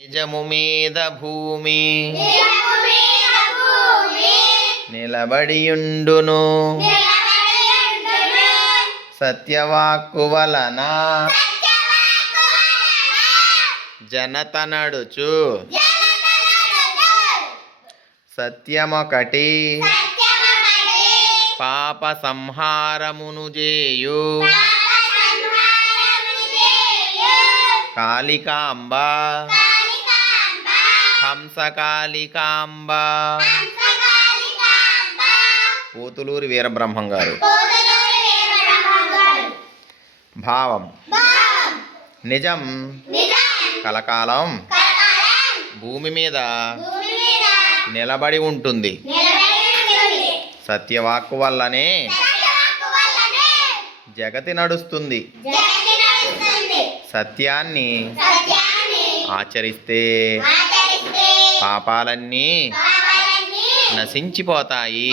నిజము మీద భూమి నిలబడియుండును సత్యవాక్కు వలన జనత నడుచు సత్యమొకటి పాప సంహారమును చేయు కాళికాంబ హంసకాళికాంబ. పోతులూరి వీరబ్రహ్మం గారు. భావం: నిజం కలకాలం భూమి మీద నిలబడి ఉంటుంది. సత్యవాక్కు వల్లనే జగతి నడుస్తుంది. సత్యాన్ని ఆచరిస్తే పాపాలన్నీ నశించిపోతాయి.